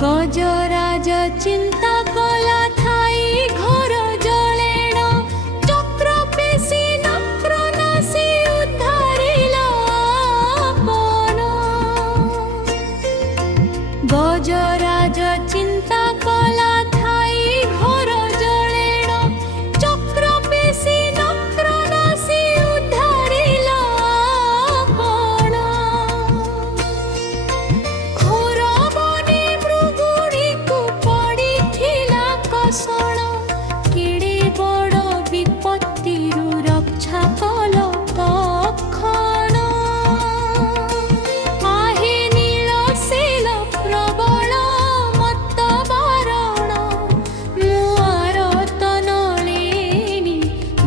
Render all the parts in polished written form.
गजराज चिंता कला थाई घर जलेण चक्र पेशी नक्र नासी उद्धारिला मन। गजराज चिंता कला थाई घर जलेण चक्र पेशी नक्र नासी उद्धारिला मन। घोर बने मृगुड़ी को पड़ी थिला कसण केड़े बड़ विपत्तिरु रक्षा कल तक्षण। आहे नील शील प्रबल मत बारण मुआर तनलेनी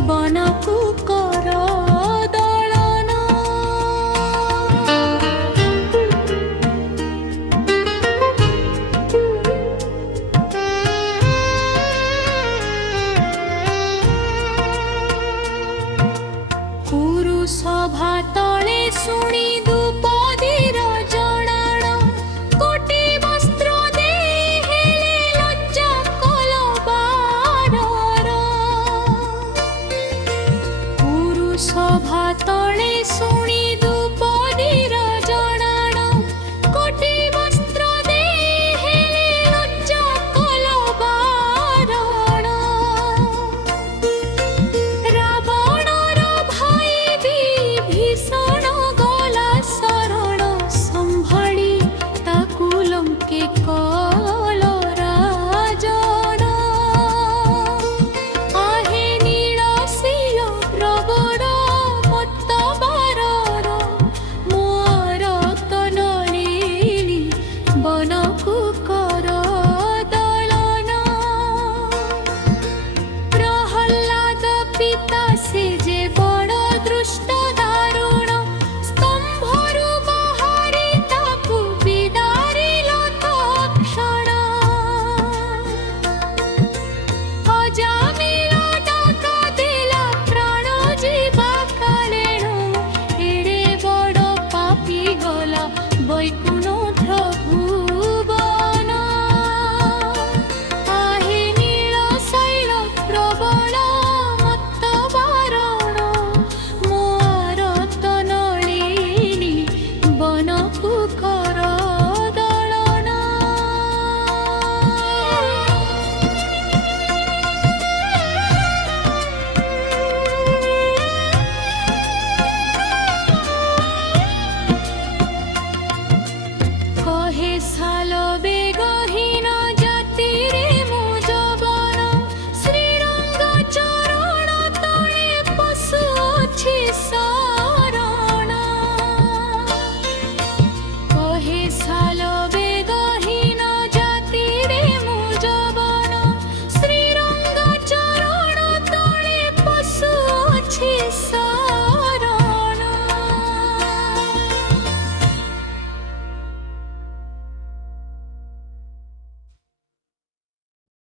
बनकु कर दलन। सभा तले शुणी दुपदीर जणाण कोटी वस्त्र दे हेले लज्जा कल बारर। सभा तले शुणी दुपदीर जणाण कोटी वस्त्र दे हेले लज्जा कल बारर। रावणर भाई भीषण गला शरण संभली ताकु लंके कल राजन। आहे नील शील प्रबल मत बारर मोर तनलेनी बनकु कर दलन। प्रहल्लाद पिता से जे बड़ दृष्ट दारुण स्तंभरु बाहरी ताकु बिदारिल तक्षण। अजामिल डाका देला प्राण जीवा कालेण एड़े बड़ पापी गला बैकुंठ